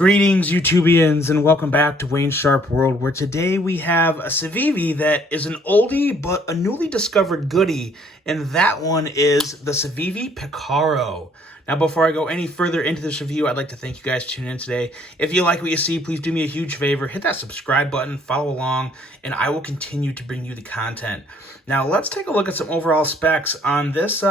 Greetings, YouTubians, and welcome back to Wayne's Sharp World, where today we have a Civivi that is an oldie but a newly discovered goodie, and that one is the Civivi Picaro. Now, before I go any further into this review, I'd like to thank you guys for tuning in today. If you like what you see, please do me a huge favor, hit that subscribe button, follow along, and I will continue to bring you the content. Now, let's take a look at some overall specs on this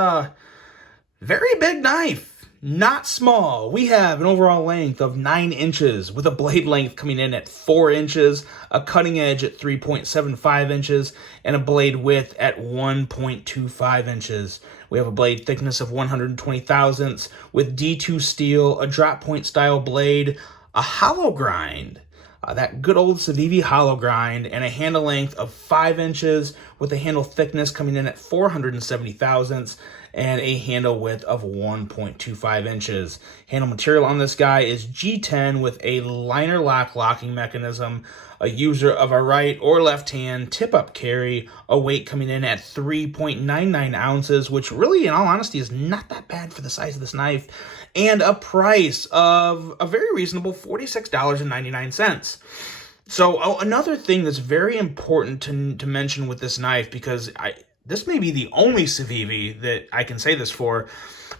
very big knife. Not small. We have an overall length of 9 inches with a blade length coming in at 4 inches, a cutting edge at 3.75 inches, and a blade width at 1.25 inches. We have a blade thickness of 120 thousandths with D2 steel, a drop point style blade, a hollow grind. That good old Civivi hollow grind, and a handle length of 5 inches with a handle thickness coming in at 470 thousandths and a handle width of 1.25 inches. Handle material on this guy is G10 with a liner lock locking mechanism, a user of a right or left hand tip-up carry, a weight coming in at 3.99 ounces, which really, in all honesty, is not that bad for the size of this knife, and a price of a very reasonable $46.99. So another thing that's very important to mention with this knife, because this may be the only Civivi that I can say this for,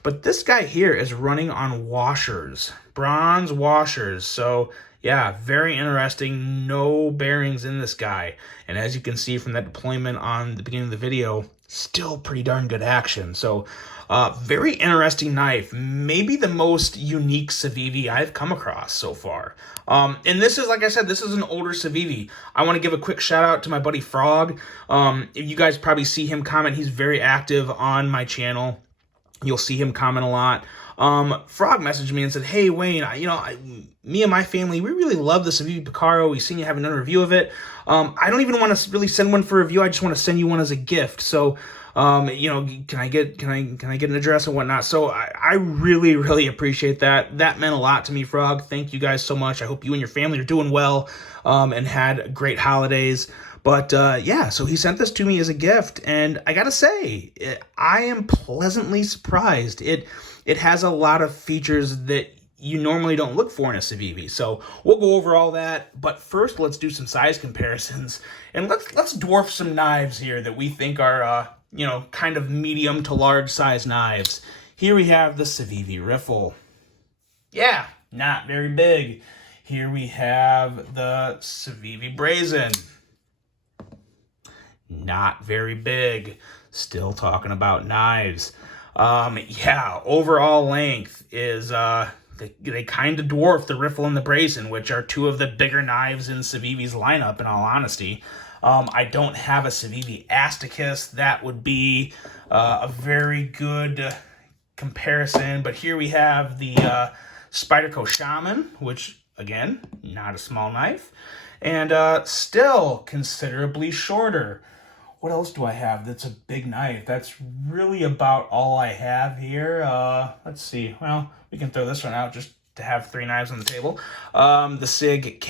but this guy here is running on washers, bronze washers. So yeah, very interesting. No bearings in this guy. And as you can see from that deployment on the beginning of the video, still pretty darn good action. So very interesting knife. Maybe the most unique Civivi I've come across so far. And this is, like I said, this is an older Civivi. I want to give a quick shout out to my buddy Frog. You guys probably see him comment. He's very active on my channel. You'll see him comment a lot. Frog messaged me and said, "Hey Wayne, me and my family, we really love the Civivi Picaro. We've seen you have another review of it. I don't even want to really send one for review. I just want to send you one as a gift. So, can I get an address and whatnot?" So I really appreciate that. That meant a lot to me, Frog. Thank you guys so much. I hope you and your family are doing well, and had great holidays. But yeah, so he sent this to me as a gift, and I gotta say, I am pleasantly surprised. It has a lot of features that you normally don't look for in a Civivi. So we'll go over all that, but first let's do some size comparisons, and let's dwarf some knives here that we think are kind of medium to large size knives. Here we have the Civivi Riffle. Yeah, not very big. Here we have the Civivi Brazen. Not very big. Still talking about knives. Yeah, overall length is they kind of dwarf the Riffle and the Brazen, which are two of the bigger knives in Civivi's lineup, in all honesty. I don't have a Civivi Asticus. That would be a very good comparison. But here we have the Spyderco Shaman, which, again, not a small knife, and still considerably shorter. What else do I have that's a big knife? That's really about all I have here. Let's see. Well, we can throw this one out just to have 3 knives on the table. The Hogue SIG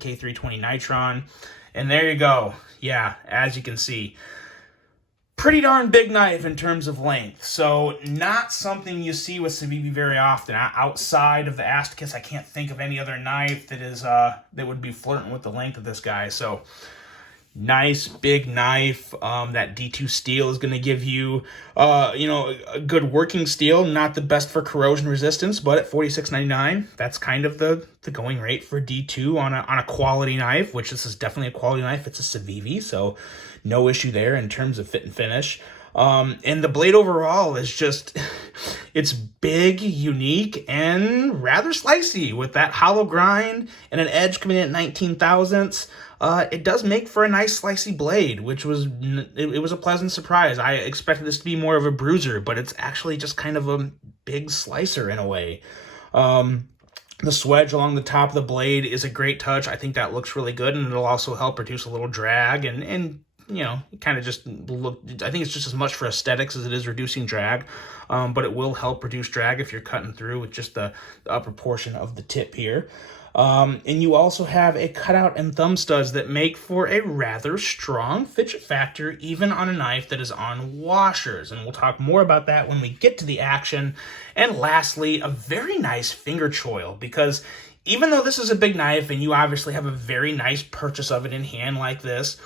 K320 Nitron. And there you go. Yeah, as you can see, pretty darn big knife in terms of length. So not something you see with Civivi very often. Outside of the Asticus, I can't think of any other knife that is that would be flirting with the length of this guy. So nice big knife. That D2 steel is going to give you a good working steel. Not the best for corrosion resistance, but at $46.99, that's kind of the going rate for D2 on a quality knife, which this is definitely a quality knife. It's a Civivi, so no issue there in terms of fit and finish. And the blade overall is just, it's big, unique, and rather slicey with that hollow grind and an edge coming in at 19 thousandths. It does make for a nice slicey blade, which was a pleasant surprise. I expected this to be more of a bruiser, but it's actually just kind of a big slicer in a way. The swedge along the top of the blade is a great touch. I think that looks really good, and it'll also help reduce a little drag and kind of just look. I think it's just as much for aesthetics as it is reducing drag, but it will help reduce drag if you're cutting through with just the upper portion of the tip here. And you also have a cutout and thumb studs that make for a rather strong fidget factor, even on a knife that is on washers. And we'll talk more about that when we get to the action. And lastly, a very nice finger choil, because even though this is a big knife and you obviously have a very nice purchase of it in hand like this,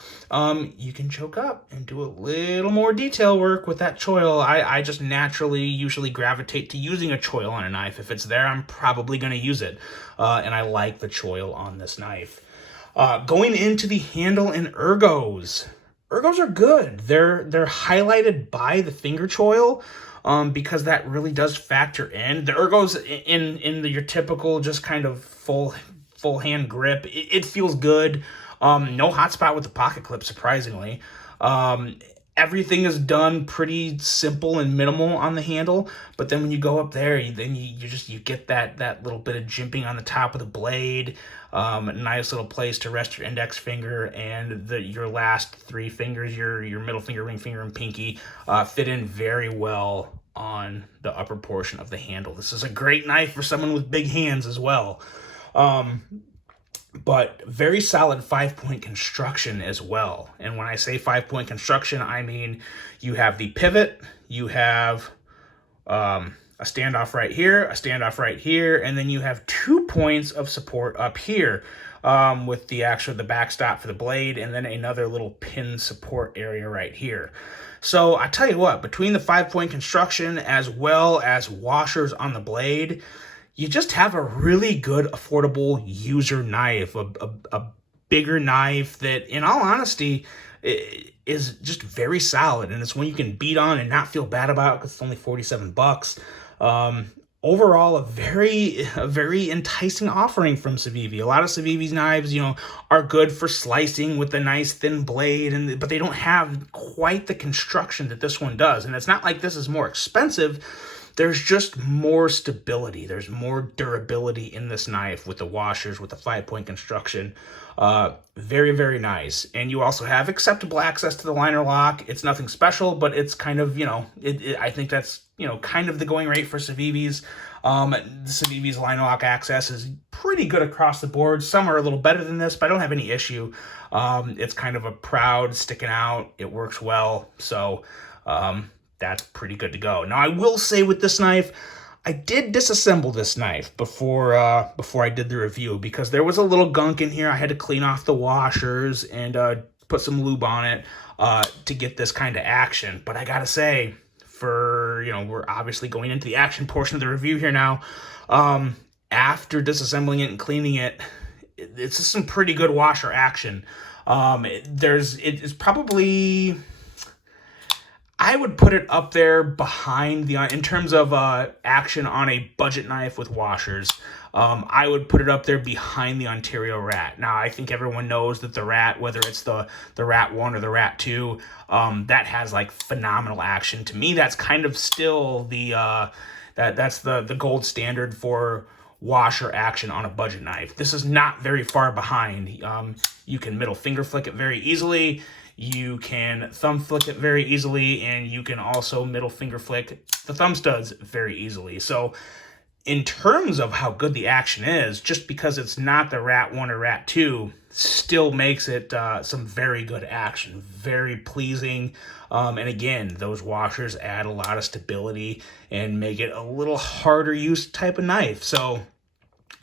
you can choke up and do a little more detail work with that choil. I just naturally usually gravitate to using a choil on a knife. If it's there, I'm probably going to use it. And I like the choil on this knife. Going into the handle and ergos. Ergos are good. They're highlighted by the finger choil. Because that really does factor in. The ergos in your typical just kind of full hand grip, it feels good. No hot spot with the pocket clip, surprisingly. Everything is done pretty simple and minimal on the handle, but then when you go up there, you get that little bit of jimping on the top of the blade. A nice little place to rest your index finger, and your last three fingers, your middle finger, ring finger, and pinky, fit in very well on the upper portion of the handle. This is a great knife for someone with big hands as well. But very solid 5-point construction as well. And when I say 5-point construction, I mean you have the pivot, you have a standoff right here, a standoff right here, and then you have 2 points of support up here with the backstop for the blade, and then another little pin support area right here. So I tell you what, between the 5-point construction as well as washers on the blade, you just have a really good, affordable user knife, a bigger knife that, in all honesty, is just very solid, and it's one you can beat on and not feel bad about because it's only $47. Overall, a very enticing offering from Civivi. A lot of Civivi's knives, are good for slicing with a nice thin blade, but they don't have quite the construction that this one does. And it's not like this is more expensive. There's just more stability. There's more durability in this knife with the washers, with the 5-point construction. Very, very nice. And you also have acceptable access to the liner lock. It's nothing special, but it's kind of, I think that's, kind of the going rate for Civivi's. Civivi's liner lock access is pretty good across the board. Some are a little better than this, but I don't have any issue. It's kind of a proud sticking out. It works well. So, that's pretty good to go. Now, I will say with this knife, I did disassemble this knife before I did the review because there was a little gunk in here. I had to clean off the washers and put some lube on it to get this kind of action. But I gotta say, we're obviously going into the action portion of the review here now. After disassembling it and cleaning it, it's just some pretty good washer action. It's probably, I would put it up there behind in terms of action on a budget knife with washers. I would put it up there behind the Ontario Rat. Now, I think everyone knows that the Rat, whether it's the Rat 1 or the Rat 2, that has phenomenal action. To me, that's kind of still that's the gold standard for washer action on a budget knife. This is not very far behind. You can middle finger flick it very easily. You can thumb flick it very easily, and you can also middle finger flick the thumb studs very easily. So in terms of how good the action is, just because it's not the Rat 1 or Rat 2, still makes it some very good action, very pleasing. And again, those washers add a lot of stability and make it a little harder use type of knife. So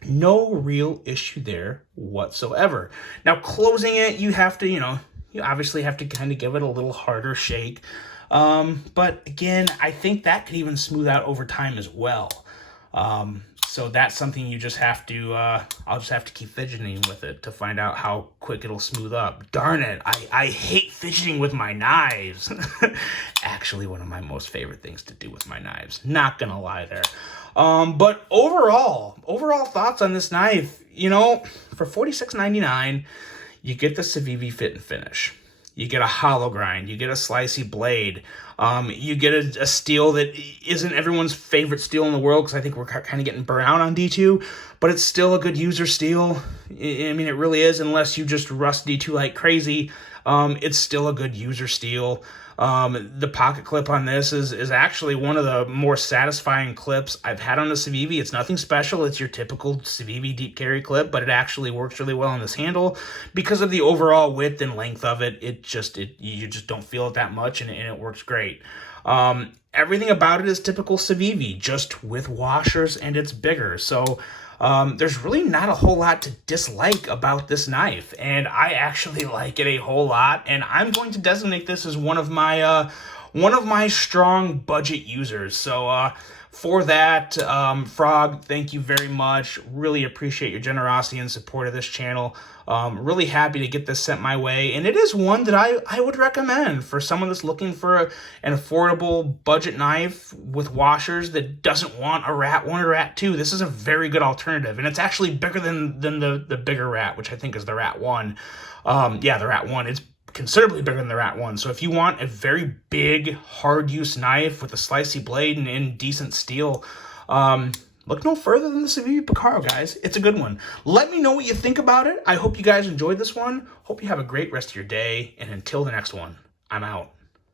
no real issue there whatsoever. Now, closing it, you have to, you obviously have to kind of give it a little harder shake. But again, I think that could even smooth out over time as well. So that's something you just have to, I'll just have to keep fidgeting with it to find out how quick it'll smooth up. Darn it, I hate fidgeting with my knives. Actually, one of my most favorite things to do with my knives. Not gonna lie there. But overall thoughts on this knife, for $46.99, you get the Civivi Fit and Finish. You get a hollow grind. You get a slicey blade. You get a steel that isn't everyone's favorite steel in the world, because I think we're kind of getting burnt out on D2, but it's still a good user steel. I mean, it really is, unless you just rust D2 like crazy. It's still a good user steel. The pocket clip on this is actually one of the more satisfying clips I've had on a Civivi. It's nothing special. It's your typical Civivi deep carry clip, but it actually works really well on this handle because of the overall width and length of it. You just don't feel it that much, and it works great. Everything about it is typical Civivi, just with washers, and it's bigger. So there's really not a whole lot to dislike about this knife, and I actually like it a whole lot, and I'm going to designate this as one of my strong budget users. So for that, Frog, thank you very much. Really appreciate your generosity and support of this channel. Really happy to get this sent my way, and it is one that I would recommend for someone that's looking for an affordable budget knife with washers that doesn't want a Rat 1 or Rat 2. This is a very good alternative, and it's actually bigger than the bigger Rat, which I think is the Rat 1. Yeah, the Rat 1. It's considerably bigger than the Rat 1. So if you want a very big, hard-use knife with a slicey blade and decent steel, look no further than the Civivi Picaro, guys. It's a good one. Let me know what you think about it. I hope you guys enjoyed this one. Hope you have a great rest of your day. And until the next one, I'm out.